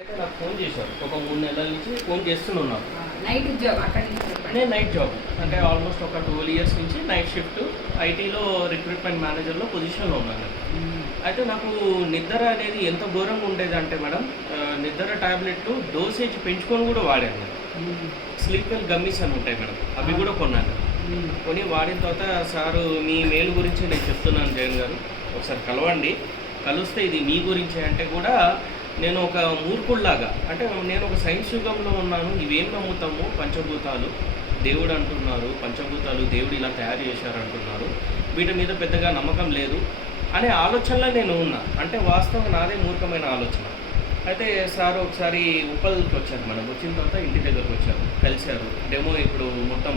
అయితే నాకు ఫోన్ చేశారు. ఒక 3 నెలల నుంచి ఫోన్ చేస్తున్నాను. నైట్ జాబ్ అక్కడ నుంచి చెప్పండి. నేను నైట్ జాబ్ అంటే ఆల్మోస్ట్ ఒక 12 ఇయర్స్ నుంచి నైట్ షిఫ్ట్ ఐటీలో రిక్రూట్మెంట్ మేనేజర్లో పొజిషన్లో ఉన్నాను. అయితే నాకు నిద్ర అనేది ఎంత ఘోరంగా ఉండేదంటే మేడం, నిద్ర టాబ్లెట్లు డోసేజ్ పెంచుకొని కూడా వాడాను నేను. స్లీప్ వెల్ గమ్మీస్ అని ఉంటాయి మేడం, అవి కూడా కొన్నాను. కొని వాడిన తర్వాత సారు మీ మేలు గురించి నేను చెప్తున్నాను జగన్ గారు, ఒకసారి కలవండి, కలిస్తే ఇది మీ గురించే అంటే కూడా నేను ఒక మూర్ఖుల్లాగా, అంటే నేను ఒక సైన్స్ యుగంలో ఉన్నాను, ఇవేం నమ్ముతాము, పంచభూతాలు దేవుడు అంటున్నారు, పంచభూతాలు దేవుడు ఇలా తయారు చేశారు అంటున్నారు, వీటి మీద పెద్దగా నమ్మకం లేదు అనే ఆలోచనలో నేను ఉన్నా. అంటే వాస్తవం నాదే మూర్ఖమైన ఆలోచన. అయితే సార్ ఒకసారి ఉప్పల్కి వచ్చారు మేడం, వచ్చిన తర్వాత ఇంటి దగ్గరకు వచ్చారు, కలిశారు, డెమో ఇప్పుడు మొత్తం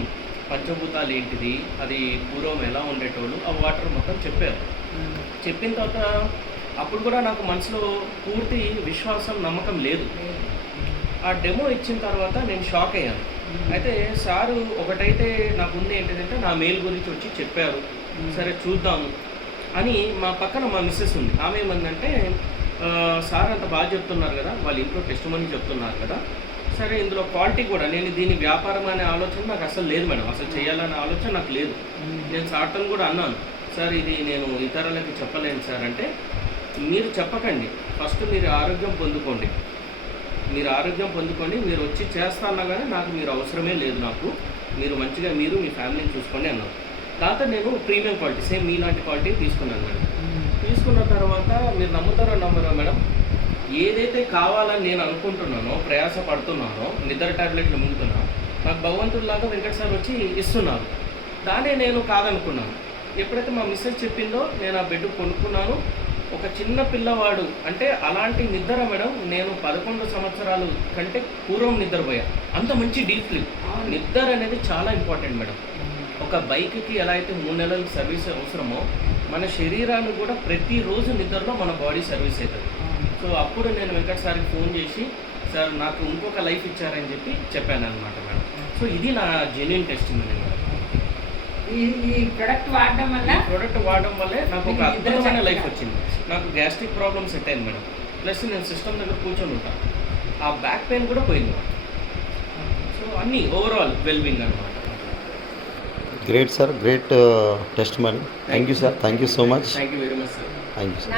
పంచభూతాలు ఏంటిది, అది పూర్వం ఎలా ఉండేటోళ్ళు, ఆ వాటర్ మొత్తం చెప్పారు. చెప్పిన తర్వాత అప్పుడు కూడా నాకు మనసులో పూర్తి విశ్వాసం నమ్మకం లేదు. ఆ డెమో ఇచ్చిన తర్వాత నేను షాక్ అయ్యాను. అయితే సారు ఒకటైతే నాకు ఉంది ఏంటంటే నా మెయిల్ గురించి వచ్చి చెప్పారు, సరే చూద్దాము అని. మా పక్కన మా మిస్సెస్ ఉంది, ఆమె ఏమందంటే సార్ అంత బాగా చెప్తున్నారు కదా, వాళ్ళ ఇంట్లో టెస్ట్ మనీ చెప్తున్నారు కదా, సరే ఇందులో క్వాలిటీ కూడా, నేను దీని వ్యాపారం అనే ఆలోచన నాకు అసలు లేదు మేడం, అసలు చేయాలనే ఆలోచన నాకు లేదు. నేను సార్తో కూడా అన్నాను, సార్ ఇది నేను ఇతరులకి చెప్పలేను సార్ అంటే, మీరు చెప్పకండి, ఫస్ట్ మీరు ఆరోగ్యం పొందుకోండి, మీరు వచ్చి చేస్తాన్నా కానీ నాకు మీరు అవసరమే లేదు, నాకు మీరు మంచిగా మీరు మీ ఫ్యామిలీని చూసుకోండి అన్నారు. దాంతో నేను ప్రీమియం క్వాలిటీ సేమ్ మీలాంటి క్వాలిటీ తీసుకున్నాను మేడం. తీసుకున్న తర్వాత మీరు నమ్ముతారో నమ్మరో మేడం, ఏదైతే కావాలని నేను అనుకుంటున్నానో, ప్రయాస పడుతున్నానో, నిద్ర ట్యాబ్లెట్లు మింగుతున్నా, నాకు భగవంతుడిలాగా వెంకట సార్ వచ్చి ఇస్తున్నారు. దానే నేను కాదనుకున్నాను. ఎప్పుడైతే మా మిస్సెస్ చెప్పిందో నేను ఆ బెడ్ కొనుక్కున్నాను. ఒక చిన్న పిల్లవాడు అంటే అలాంటి నిద్ర మేడం, నేను 11 సంవత్సరాలు కంటే పూర్వం నిద్రపోయా. అంత మంచి డీప్ స్లీప్. నిద్ర అనేది చాలా ఇంపార్టెంట్ మేడం. ఒక బైక్కి ఎలా అయితే 3 నెలల సర్వీస్ అవసరమో, మన శరీరాన్ని కూడా ప్రతిరోజు నిద్రలో మన బాడీ సర్వీస్ అవుతుంది. సో అప్పుడు నేను వెంకట సార్కి ఫోన్ చేసి, సార్ నాకు ఇంకొక లైఫ్ ఇచ్చారని చెప్పాను అనమాట మేడం. సో ఇది నా జెన్యూన్ టెస్టిమనీ మేడం. ఈ ప్రోడక్ట్ వాడడం వల్లే నాకు ఒక అద్భుతమైన లైఫ్ వచ్చింది. నాకు గ్యాస్ట్రిక్ ప్రాబ్లమ్ సెట్ అయింది మేడం, ప్లస్ నేను సిస్టమ్ దగ్గర కూర్చొని ఉంటాను, ఆ బ్యాక్ పెయిన్ కూడా పోయింది మేడం. సో అన్నీ ఓవరాల్ వెల్బీయింగ్ అనమాట. Great sir, great testimony. Thank you sir, thank you so much. Thank you very much sir. Thank you sir.